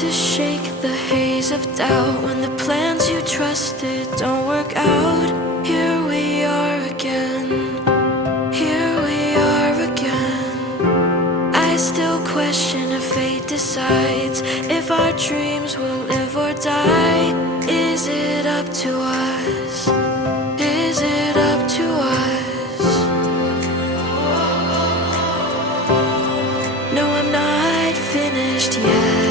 to shake the haze of doubt when the plans you trusted don't work out. Here we are again. Here we are again. I still question if fate decides if our dreams will live or die. Is it up to us? Is it up to us? No, I'm not finished yet.